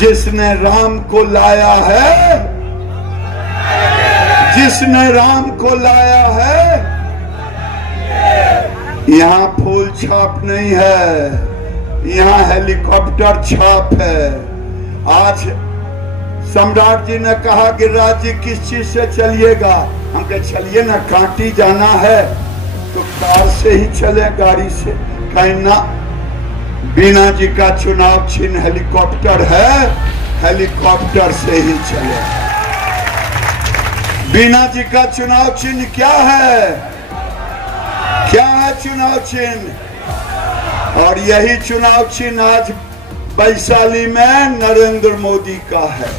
जिसने राम को लाया है, जिसने राम को लाया है, यहाँ फूल छाप नहीं है, यहाँ हेलीकॉप्टर छाप है। आज सम्राट जी ने कहा गिरिराज जी किस चीज से चलिएगा? हम कहे चलिए ना, कांटी जाना है तो कार से ही चले, गाड़ी से कहीं ना। बीना जी का चुनाव चिन्ह हेलीकॉप्टर है, हेलीकॉप्टर से ही चले। बीना जी का चुनाव चिन्ह क्या है? क्या है चुनाव चिन्ह? और यही चुनाव चिन्ह आज वैशाली में नरेंद्र मोदी का है।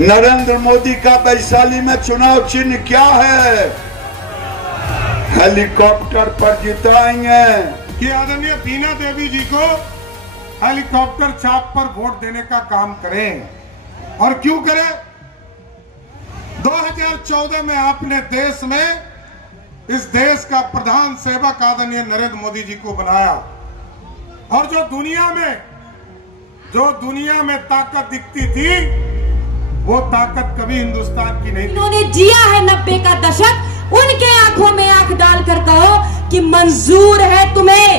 नरेंद्र मोदी का वैशाली में चुनाव चिन्ह क्या है? हेलीकॉप्टर पर जिताएंगे। कि आदरणीय बीना देवी जी को हेलीकॉप्टर छाप पर वोट देने का काम करें। और क्यों करें? 2014 में आपने देश में इस देश का प्रधान सेवक आदरणीय नरेंद्र मोदी जी को बनाया, और जो दुनिया में ताकत दिखती थी वो ताकत कभी हिंदुस्तान की नहीं थी। उन्होंने जिया है 90 का दशक, उनके आंखों में आंख डालकर कहो कि मंजूर है तुम्हें,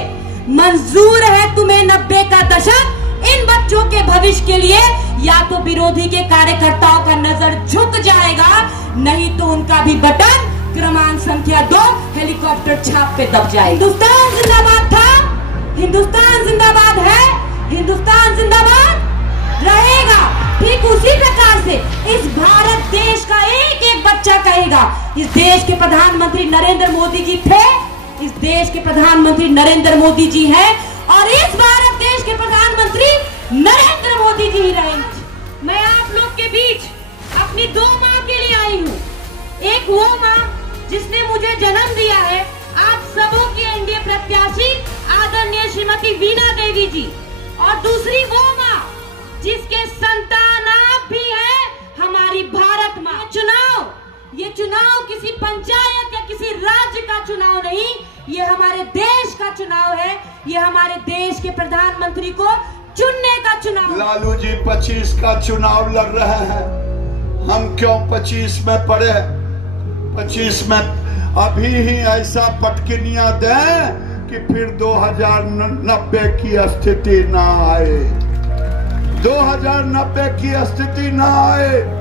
मंजूर है तुम्हें 90 का दशक। इन बच्चों के भविष्य के लिए या तो विरोधी के कार्यकर्ताओं का नजर झुक जाएगा, नहीं तो उनका भी बटन क्रमांक संख्या 2 हेलीकॉप्टर छाप पे दब जाएगा। हिंदुस्तान जिंदाबाद था, हिंदुस्तान जिंदाबाद है, हिंदुस्तान जिंदाबाद रहेगा। ठीक उसी प्रकार से इस भारत देश का एक एक बच्चा कहेगा इस देश के प्रधानमंत्री नरेंद्र मोदी जी थे, इस देश के प्रधानमंत्री नरेंद्र मोदी जी हैं, और इस भारत देश के प्रधानमंत्री नरेंद्र मोदी जी ही रहेंगे। मैं आप लोग के बीच अपनी 2 माँ के लिए आई हूँ। एक वो माँ जिसने मुझे जन्म दिया है, आप सबों की एनडीए प्रत्याशी आदरणीय श्रीमती बीना देवी जी, और दूसरी वो माँ जिसके संतान आप भी हैं, हमारी भारत माँ। ये चुनाव किसी पंचायत या किसी राज्य का चुनाव नहीं, ये हमारे देश का चुनाव है, ये हमारे देश के प्रधानमंत्री को चुनने का चुनाव। लालू जी 25 का चुनाव लड़ रहे हैं, हम क्यों 25 में पड़े? 25 में अभी ही ऐसा पटकनियां दें कि फिर 2090 की स्थिति ना आए, 2090 की स्थिति ना आए।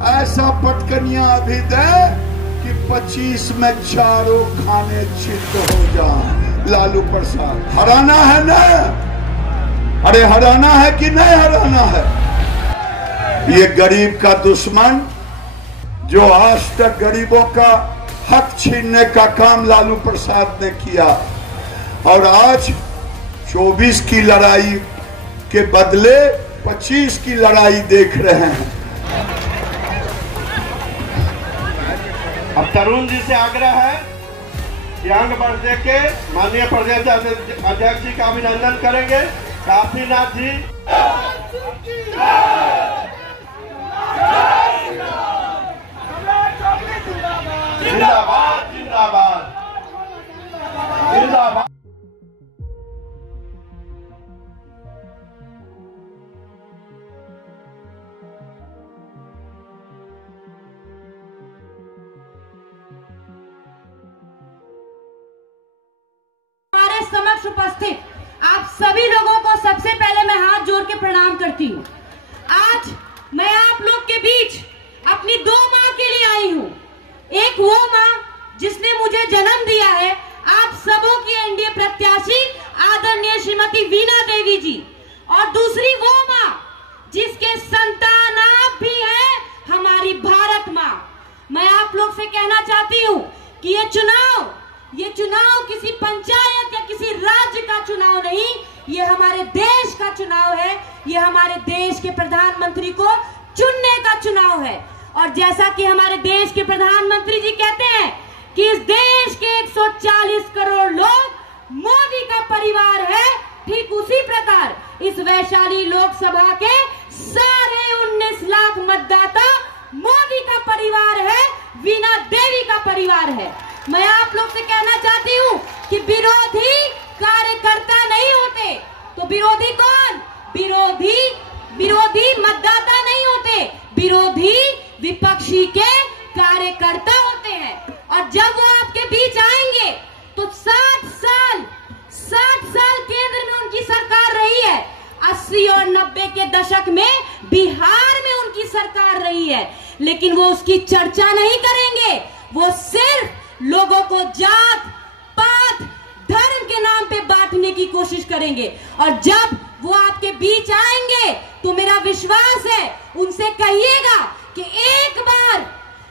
ऐसा पटकनियां अभी दें कि 25 में चारों खाने चित हो जाए। लालू प्रसाद हराना है ना? अरे हराना है कि नहीं हराना है? ये गरीब का दुश्मन जो आज तक गरीबों का हक छीनने का काम लालू प्रसाद ने किया, और आज 24 की लड़ाई के बदले 25 की लड़ाई देख रहे हैं। अब तरुण जी से आग्रह है कि अंग बढ़ दे के माननीय प्रदेश अध्यक्ष जी का अभिनंदन करेंगे। काशीनाथ जी जिंदाबाद, जिंदाबाद, जिंदाबाद। समक्ष उपस्थित आप सभी लोगों को सबसे पहले मैं हाथ जोड़ के प्रणाम करती हूँ। आज मैं आप लोग के बीच अपनी 2 माँ के लिए आई हूँ। एक वो माँ जिसने मुझे जन्म दिया है, आप सबों की एनडीए प्रत्याशी आदरणीय श्रीमती बीना देवी जी, और दूसरी वो माँ जिसके संतान आप भी हैं, हमारी भारत माँ। मैं आप लोग से कहना चाहती हूँ कि ये चुनाव किसी पंचायत या किसी राज्य का चुनाव नहीं, ये हमारे देश का चुनाव है, ये हमारे देश के प्रधानमंत्री को चुनने का चुनाव है। और जैसा कि हमारे देश के प्रधानमंत्री जी कहते हैं कि इस देश के 140 करोड़ लोग मोदी का परिवार है, ठीक उसी प्रकार इस वैशाली लोकसभा के सारे 19 लाख मतदाता मोदी का परिवार है, बीना देवी का परिवार है। मैं आप लोग से कहना चाहती हूँ कि विरोधी कार्यकर्ता नहीं होते, तो विरोधी कौन? विरोधी खुशी के कार्यकर्ता होते हैं। और जब वो आपके बीच आएंगे तो 60 साल केंद्र में उनकी सरकार रही है। 80 और 90 के दशक में बिहार में उनकी सरकार रही है, लेकिन वो उसकी चर्चा नहीं करेंगे। वो सिर्फ लोगों को जात पात धर्म के नाम पे बांटने की कोशिश करेंगे। और जब वो आपके बीच आएंगे तो मेरा विश्वास है उनसे कहिएगा कि एक बार,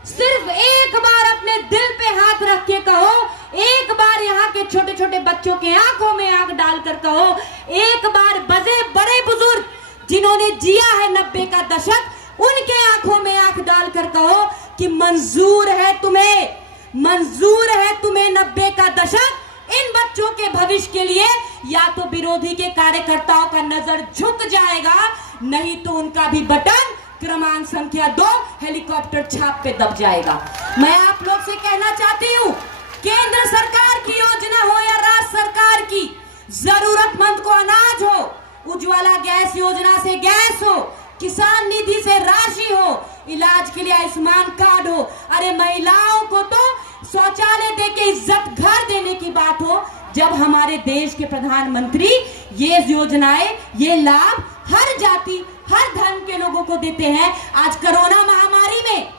सिर्फ एक बार अपने दिल पे हाथ रख के कहो, एक बार यहाँ के छोटे छोटे बच्चों के आंखों में आंख डालकर कहो, एक बार बड़े बुजुर्ग जिन्होंने जिया है 90 का दशक, उनके आंखों में आंख डालकर कहो कि मंजूर है तुम्हें 90 का दशक। इन बच्चों के भविष्य के लिए या तो विरोधी के कार्यकर्ताओं का नजर झुक जाएगा, नहीं तो उनका भी बटन क्रमांक संख्या 2 हेलीकॉप्टर छाप पे दब जाएगा। मैं आप लोग से कहना चाहती हूँ, केंद्र सरकार की योजना हो या राज्य सरकार की, जरूरतमंद को अनाज हो, उज्ज्वला गैस योजना से गैस हो, किसान निधि से राशि हो, इलाज के लिए आयुष्मान कार्ड हो, अरे महिलाओं को तो शौचालय देके इज्जत घर देने की बात हो, जब हमारे देश के प्रधानमंत्री ये योजनाएं, ये लाभ हर जाति हर धर्म के लोगों को देते हैं। आज कोरोना महामारी में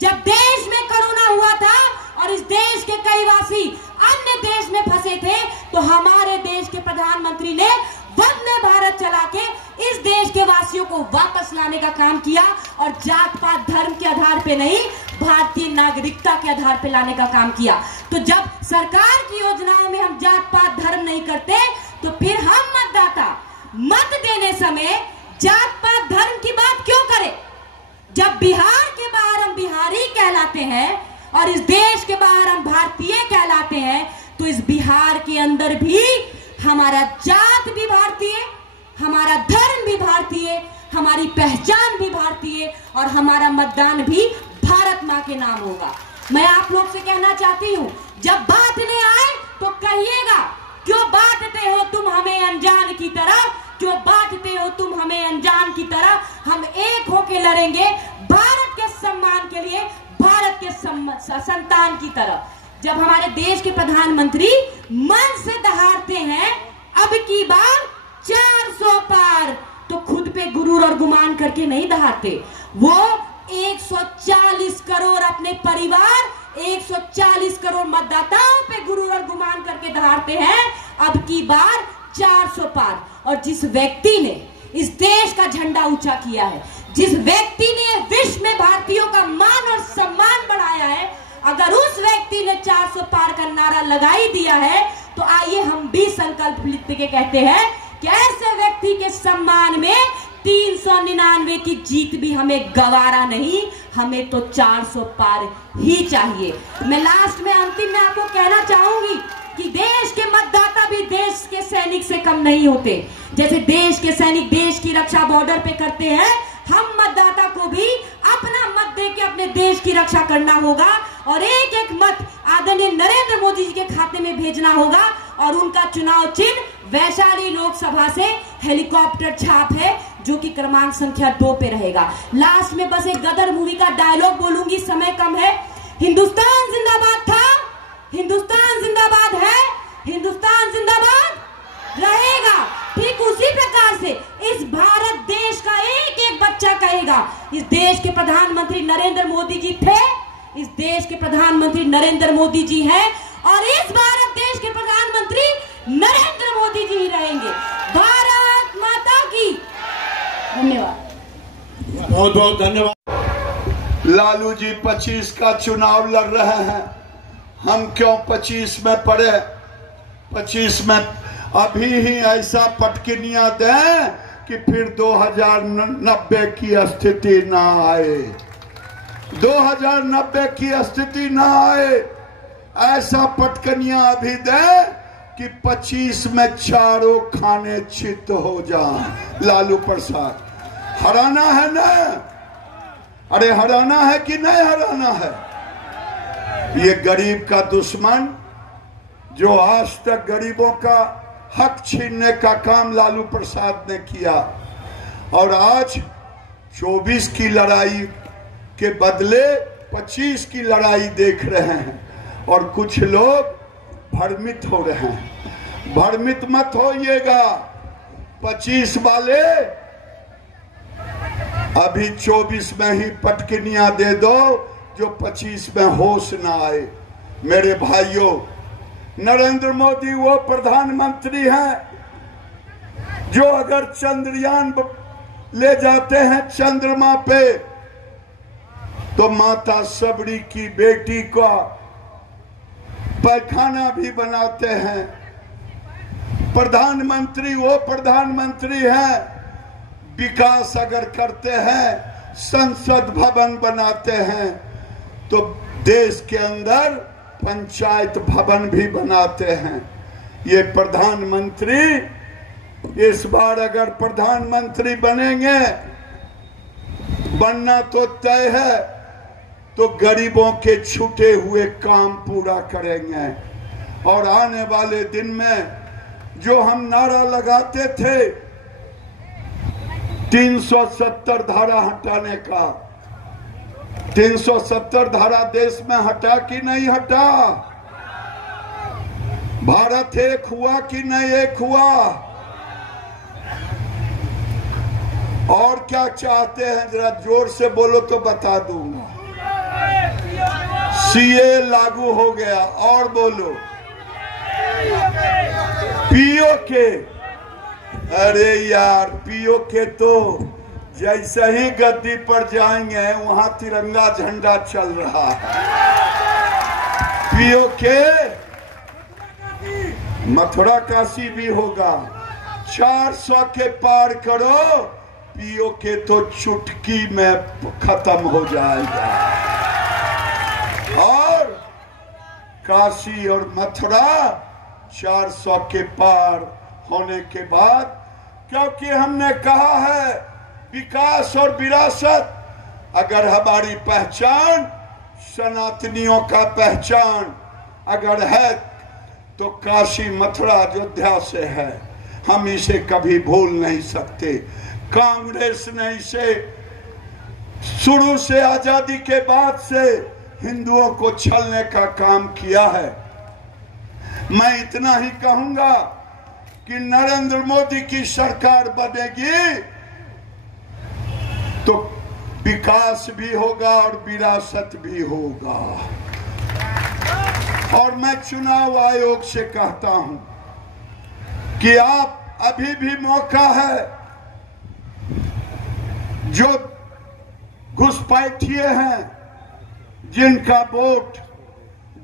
जब देश में कोरोना हुआ था और इस देश के कई वासी अन्य देश में फंसे थे, तो हमारे देश के प्रधानमंत्री ने वंदे भारत चला के इस देश के वासियों को वापस लाने का काम किया और जात पात धर्म के आधार पे नहीं, भारतीय नागरिकता के आधार पे लाने का काम किया। तो जब सरकार की योजनाओं में हम जात पात धर्म नहीं करते, तो फिर हम मतदाता मत देने समय जात पात धर्म की बात क्यों करें? जब बिहार के बाहर हम बिहारी कहलाते हैं और इस देश के बाहर हम भारतीय कहलाते हैं, तो इस बिहार के अंदर भी हमारा जात भी भारतीय, हमारा धर्म भी भारतीय, हमारी पहचान भी भारतीय और हमारा मतदान भी भारत माँ के नाम होगा। मैं आप लोग से कहना चाहती हूँ, जब बांटने आए तो कहिएगा, क्यों बांटते हो तुम हमें अनजान की तरह, क्यों बांटते हो तुम हमें अनजान की तरह। हम एक होके लड़ेंगे भारत के सम्मान के लिए, भारत के संतान की तरह। जब हमारे देश के प्रधानमंत्री मन से दहाड़ते हैं अब की बार 400 पार, तो खुद पे गुरूर और गुमान करके नहीं दहाड़ते। वो 140 करोड़ अपने परिवार, 140 करोड़ मतदाताओं पे गुरूर और गुमान करके दहाड़ते हैं अब की बार 400 पार। और जिस व्यक्ति ने इस देश का झंडा ऊंचा किया है, जिस व्यक्ति ने विश्व में भारतीयों का मान और सम्मान बढ़ाया है, अगर उस व्यक्ति ने 400 पार का नारा लगा ही दिया है, तो आइए हम भी संकल्प लिख के कहते हैं कि ऐसे व्यक्ति के सम्मान में 399 की जीत भी हमें गवारा नहीं, हमें तो 400 पार ही चाहिए। मैं लास्ट में अंतिम में आपको कहना चाहूंगी कि देश के मतदाता भी देश के सैनिक से कम नहीं होते। जैसे देश के सैनिक देश की रक्षा बॉर्डर पे करते हैं, हम मतदाता को भी अपना मत दे के अपने देश की रक्षा करना होगा और एक एक मत आदरणीय नरेंद्र मोदी जी के खाते में भेजना होगा। और उनका चुनाव चिन्ह वैशाली लोकसभा से हेलीकॉप्टर छाप है, जो कि क्रमांक संख्या 2 पे रहेगा। लास्ट में बस एक गदर मूवी का डायलॉग बोलूंगी, समय कम है। हिंदुस्तान जिंदाबाद था, हिंदुस्तान जिंदाबाद है, हिंदुस्तान जिंदाबाद रहेगा। ठीक उसी प्रकार से इस भारत देश का एक एक बच्चा कहेगा, इस देश के प्रधानमंत्री नरेंद्र मोदी जी थे, इस देश के प्रधानमंत्री नरेंद्र मोदी जी हैं और इस भारत देश के प्रधानमंत्री नरेंद्र मोदी जी ही रहेंगे। भारत माता की। धन्यवाद, बहुत बहुत धन्यवाद। लालू जी 25 का चुनाव लड़ रहे हैं, हम क्यों 25 में पड़े? 25 में अभी ही ऐसा पटकनियां दें कि फिर 2090 की स्थिति ना आए, 2090 की स्थिति ना आए। ऐसा पटकनियां अभी दें कि 25 में चारों खाने चित हो जाएं। लालू प्रसाद हराना है ना? अरे हराना है कि नहीं हराना है? ये गरीब का दुश्मन जो आज तक गरीबों का हक छीनने का काम लालू प्रसाद ने किया, और आज 24 की लड़ाई के बदले 25 की लड़ाई देख रहे हैं और कुछ लोग भ्रमित हो रहे हैं। भ्रमित मत होइएगा, 25 वाले अभी 24 में ही पटकनियां दे दो जो 25 में होश ना आए। मेरे भाइयों, नरेंद्र मोदी वो प्रधानमंत्री हैं जो अगर चंद्रयान ले जाते हैं चंद्रमा पे तो माता सबरी की बेटी का पैखाना भी बनाते हैं। प्रधानमंत्री वो प्रधानमंत्री हैं, विकास अगर करते हैं, संसद भवन बनाते हैं तो देश के अंदर पंचायत भवन भी बनाते हैं। ये प्रधानमंत्री इस बार अगर प्रधानमंत्री बनेंगे, बनना तो तय है, तो गरीबों के छूटे हुए काम पूरा करेंगे। और आने वाले दिन में जो हम नारा लगाते थे 370 धारा हटाने का, 370 धारा देश में हटा कि नहीं हटा? भारत एक हुआ कि नहीं एक हुआ? और क्या चाहते हैं जरा जोर से बोलो तो बता दूंगा। सीए लागू हो गया, और बोलो पीओके। अरे यार, पीओके तो जैसे ही गद्दी पर जाएंगे वहां तिरंगा झंडा चल रहा है। पीओके मथुरा काशी भी होगा। 400 के पार करो, पीओके तो चुटकी में खत्म हो जाएगा। और काशी और मथुरा 400 के पार होने के बाद, क्योंकि हमने कहा है विकास और विरासत, अगर हमारी पहचान सनातनियों का पहचान अगर है तो काशी मथुरा अयोध्या से है। हम इसे कभी भूल नहीं सकते। कांग्रेस ने इसे शुरू से, आजादी के बाद से हिंदुओं को छलने का काम किया है। मैं इतना ही कहूंगा कि नरेंद्र मोदी की सरकार बनेगी तो विकास भी होगा और विरासत भी होगा। और मैं चुनाव आयोग से कहता हूं कि आप अभी भी मौका है, जो घुसपैठिए हैं जिनका वोट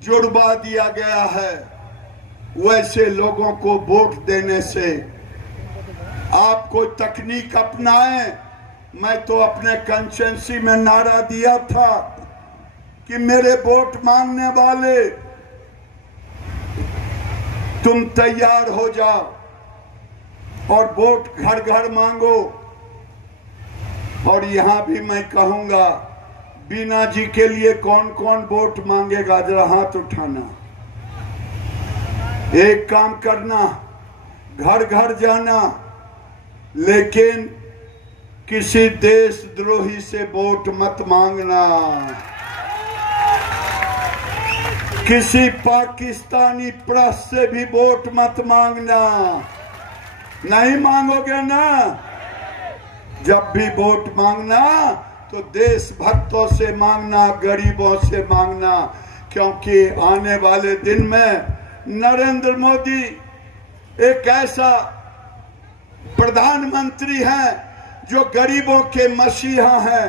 जुड़वा दिया गया है, वैसे लोगों को वोट देने से आप कोई तकनीक अपनाएं। मैं तो अपने कंस्टिट्यूएंसी में नारा दिया था कि मेरे वोट मांगने वाले तुम तैयार हो जाओ और वोट घर घर मांगो। और यहां भी मैं कहूंगा, बीना जी के लिए कौन कौन वोट मांगेगा, जरा हाथ उठाना। एक काम करना, घर घर जाना, लेकिन किसी देशद्रोही से वोट मत मांगना। किसी पाकिस्तानी प्रेस से भी वोट मत मांगना। नहीं मांगोगे ना? जब भी वोट मांगना तो देशभक्तों से मांगना, गरीबों से मांगना, क्योंकि आने वाले दिन में नरेंद्र मोदी एक ऐसा प्रधानमंत्री हैं जो गरीबों के मसीहा हैं।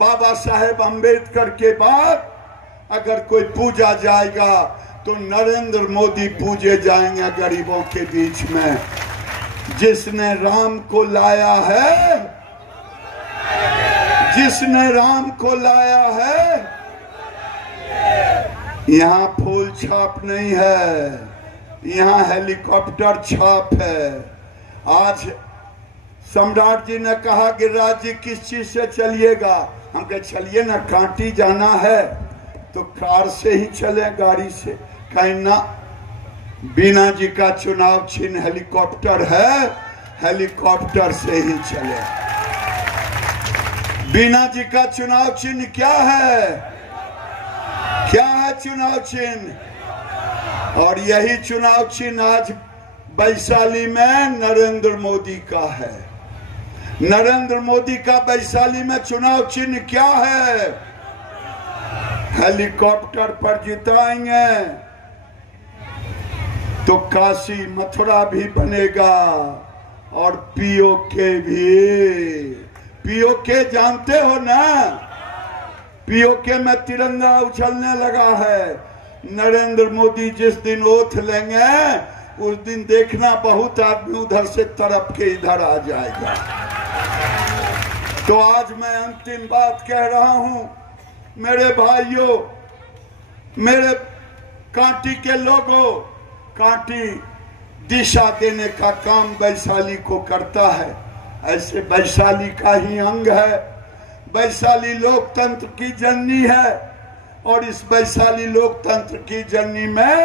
बाबा साहेब अम्बेडकर के बाद अगर कोई पूजा जाएगा तो नरेंद्र मोदी पूजे जाएंगे गरीबों के बीच में। जिसने राम को लाया है, जिसने राम को लाया है, यहाँ फूल छाप नहीं है, यहाँ हेलीकॉप्टर छाप है। आज सम्राट जी ने कहा कि राज्य किस चीज से चलिएगा? हम कहे चलिए ना, कांटी जाना है तो कार से ही चले, गाड़ी से। कहीं ना, बीना जी का चुनाव चिन्ह हेलीकॉप्टर है, हेलीकॉप्टर से ही चले। बीना जी का चुनाव चिन्ह क्या है? क्या है चुनाव चिन्ह? और यही चुनाव चिन्ह आज वैशाली में नरेंद्र मोदी का है। नरेंद्र मोदी का वैशाली में चुनाव चिन्ह क्या है? हेलीकॉप्टर पर जिताएंगे तो काशी मथुरा भी बनेगा और पीओके भी। पीओके जानते हो ना? पीओके में तिरंगा उछलने लगा है। नरेंद्र मोदी जिस दिन ओथ लेंगे उस दिन देखना बहुत आदमी उधर से तरफ के इधर आ जाएगा। तो आज मैं अंतिम बात कह रहा हूं, मेरे भाइयों, मेरे कांटी के लोगों, कांटी दिशा देने का काम वैशाली को करता है। ऐसे वैशाली का ही अंग है। वैशाली लोकतंत्र की जननी है और इस वैशाली लोकतंत्र की जननी में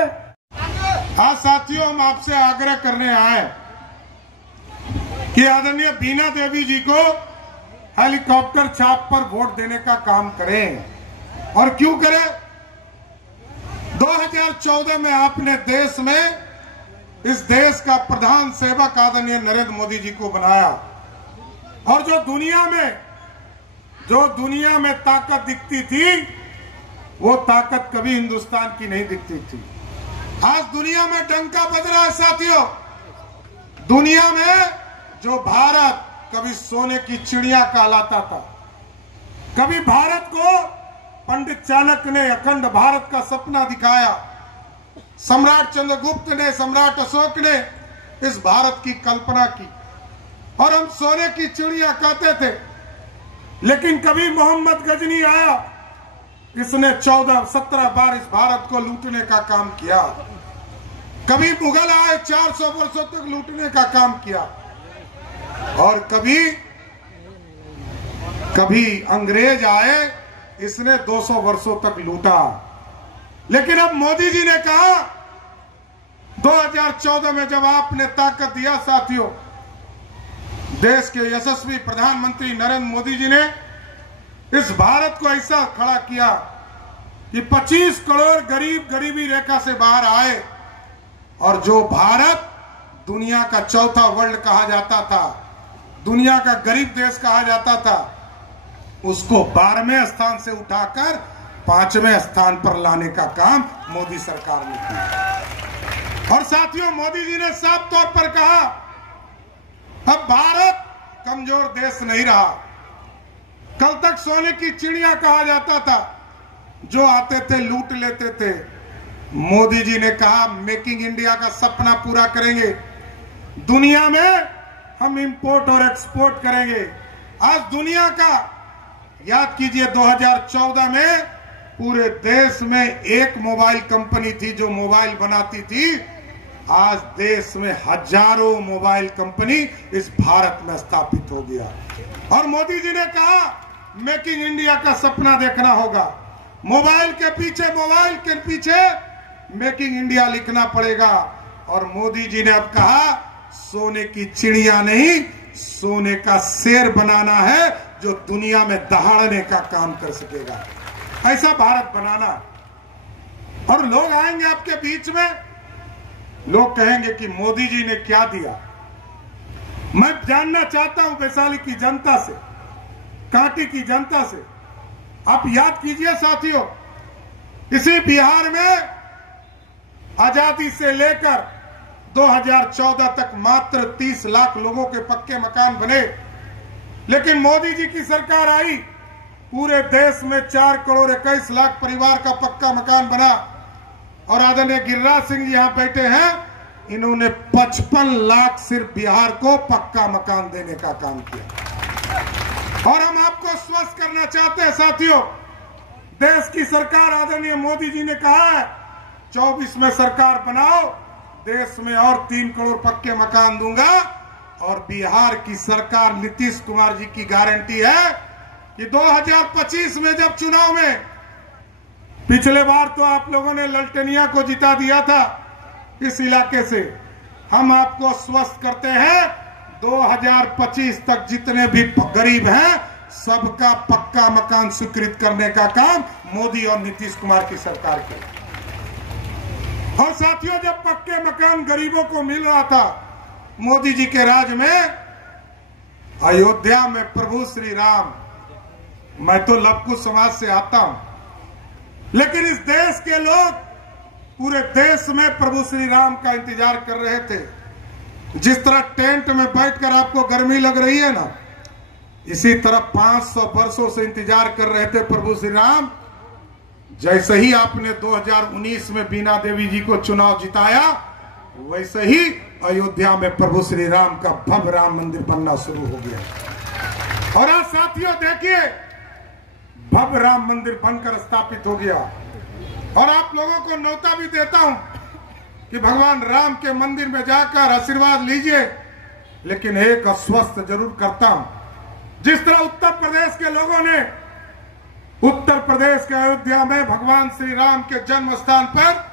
आज साथियों हम आपसे आग्रह करने आए कि आदरणीय बीना देवी जी को हेलीकॉप्टर छाप पर वोट देने का काम करें। और क्यों करें? 2014 में आपने देश में, इस देश का प्रधान सेवक आदरणीय नरेंद्र मोदी जी को बनाया और जो दुनिया में ताकत दिखती थी वो ताकत कभी हिंदुस्तान की नहीं दिखती थी। आज दुनिया में डंका बज रहा है साथियों। दुनिया में जो भारत कभी सोने की चिड़िया कहलाता था, कभी भारत को पंडित चाणक्य ने अखंड भारत का सपना दिखाया, सम्राट चंद्रगुप्त ने, सम्राट अशोक ने इस भारत की कल्पना की और हम सोने की चिड़िया कहते थे। लेकिन कभी मोहम्मद गजनी आया, इसने 14-17 बार इस भारत को लूटने का काम किया। कभी मुगल आए, 400 वर्षों तक लूटने का काम किया और कभी अंग्रेज आए, इसने 200 वर्षों तक लूटा। लेकिन अब मोदी जी ने कहा, 2014 में जब आपने ताकत दिया साथियों, देश के यशस्वी प्रधानमंत्री नरेंद्र मोदी जी ने इस भारत को ऐसा खड़ा किया कि 25 करोड़ गरीब गरीबी रेखा से बाहर आए और जो भारत दुनिया का चौथा वर्ल्ड कहा जाता था, दुनिया का गरीब देश कहा जाता था, उसको 12वें स्थान से उठाकर 5वें स्थान पर लाने का काम मोदी सरकार ने किया। और साथियों, मोदी जी ने साफ तौर पर कहा, अब भारत कमजोर देश नहीं रहा। कल तक सोने की चिड़िया कहा जाता था, जो आते थे लूट लेते थे। मोदी जी ने कहा मेकिंग इंडिया का सपना पूरा करेंगे, दुनिया में हम इंपोर्ट और एक्सपोर्ट करेंगे। आज दुनिया का, याद कीजिए 2014 में पूरे देश में एक मोबाइल कंपनी थी जो मोबाइल बनाती थी। आज देश में हजारों मोबाइल कंपनी इस भारत में स्थापित हो गया। और मोदी जी ने कहा मेकिंग इंडिया का सपना देखना होगा, मोबाइल के पीछे मेकिंग इंडिया लिखना पड़ेगा। और मोदी जी ने अब कहा सोने की चिड़िया नहीं, सोने का शेर बनाना है जो दुनिया में दहाड़ने का काम कर सकेगा। ऐसा भारत बनाना। और लोग आएंगे आपके बीच में, लोग कहेंगे कि मोदी जी ने क्या दिया। मैं जानना चाहता हूं वैशाली की जनता से, कांटी की जनता से। आप याद कीजिए साथियों, इसी बिहार में आजादी से लेकर 2014 तक मात्र 30 लाख लोगों के पक्के मकान बने। लेकिन मोदी जी की सरकार आई, पूरे देश में 4 करोड़ 21 लाख परिवार का पक्का मकान बना। और आदरणीय गिरिराज सिंह जी यहां बैठे हैं, इन्होंने 55 लाख सिर्फ बिहार को पक्का मकान देने का काम किया। और हम आपको स्वस्थ करना चाहते हैं साथियों, देश की सरकार आदरणीय मोदी जी ने कहा है 24 में सरकार बनाओ, देश में और 3 करोड़ पक्के मकान दूंगा। और बिहार की सरकार नीतीश कुमार जी की गारंटी है कि 2025 में जब चुनाव में, पिछले बार तो आप लोगों ने ललटेनिया को जिता दिया था इस इलाके से, हम आपको स्वस्थ करते हैं 2025 तक जितने भी गरीब हैं सबका पक्का मकान स्वीकृत करने का काम मोदी और नीतीश कुमार की सरकार के। और साथियों, जब पक्के मकान गरीबों को मिल रहा था मोदी जी के राज में, अयोध्या में प्रभु श्री राम, मैं तो लवकुश समाज से आता हूं, लेकिन इस देश के लोग पूरे देश में प्रभु श्री राम का इंतजार कर रहे थे। जिस तरह टेंट में बैठकर आपको गर्मी लग रही है ना, इसी तरह 500 वर्षों से इंतजार कर रहे थे प्रभु श्री राम। जैसे ही आपने 2019 में बीना देवी जी को चुनाव जिताया, वैसे ही अयोध्या में प्रभु श्री राम का भव्य राम मंदिर बनना शुरू हो गया। और आज साथियों देखिए, भव्य राम मंदिर बनकर स्थापित हो गया। और आप लोगों को न्योता भी देता हूं कि भगवान राम के मंदिर में जाकर आशीर्वाद लीजिए, लेकिन एक आश्वस्त जरूर करता हूं, जिस तरह उत्तर प्रदेश के लोगों ने उत्तर प्रदेश के अयोध्या में भगवान श्री राम के जन्म स्थान पर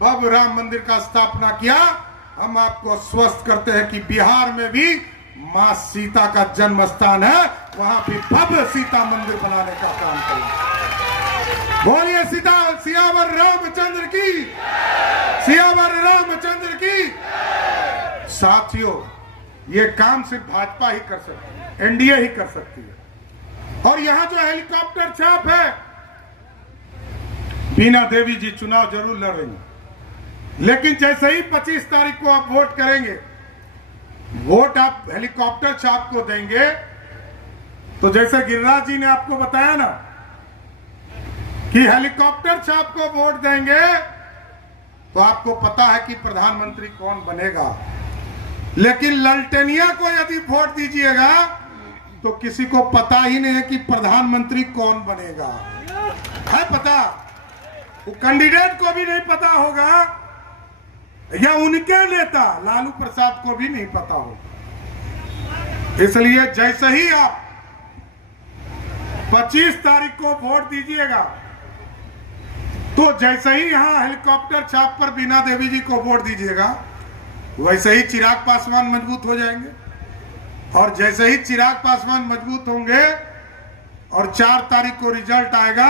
भव्य राम मंदिर का स्थापना किया, हम आपको आश्वस्त करते हैं कि बिहार में भी मां सीता का जन्म स्थान है, वहां भी भव्य सीता मंदिर बनाने का काम करेंगे। बोलिए सियावर रामचंद्र की, सियावर रामचंद्र की। साथियों, ये काम सिर्फ भाजपा ही कर सकती है, एनडीए ही कर सकती है। और यहां जो हेलीकॉप्टर छाप है, बीना देवी जी चुनाव जरूर लड़ेंगे, लेकिन जैसे ही 25 तारीख को आप वोट करेंगे, वोट आप हेलीकॉप्टर छाप को देंगे, तो जैसे गिरिराज जी ने आपको बताया ना कि हेलीकॉप्टर छाप को वोट देंगे, तो आपको पता है कि प्रधानमंत्री कौन बनेगा। लेकिन ललटेनिया को यदि वोट दीजिएगा तो किसी को पता ही नहीं है कि प्रधानमंत्री कौन बनेगा। है पता? वो कैंडिडेट को भी नहीं पता होगा, या उनके नेता लालू प्रसाद को भी नहीं पता होगा। इसलिए जैसे ही आप 25 तारीख को वोट दीजिएगा, तो जैसे ही यहां हेलीकॉप्टर छाप पर बीना देवी जी को वोट दीजिएगा, वैसे ही चिराग पासवान मजबूत हो जाएंगे। और जैसे ही चिराग पासवान मजबूत होंगे और 4 तारीख को रिजल्ट आएगा,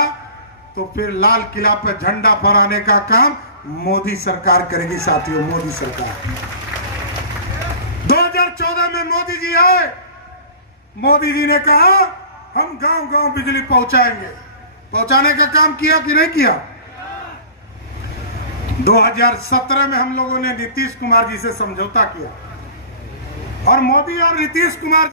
तो फिर लाल किला पर झंडा फहराने का काम मोदी सरकार करेगी। साथियों, मोदी सरकार 2014 में मोदी जी आए, मोदी जी ने कहा हम गांव गांव बिजली पहुंचाएंगे। पहुंचाने का काम किया कि नहीं किया? 2017 में हम लोगों ने नीतीश कुमार जी से समझौता किया, और मोदी और नीतीश कुमार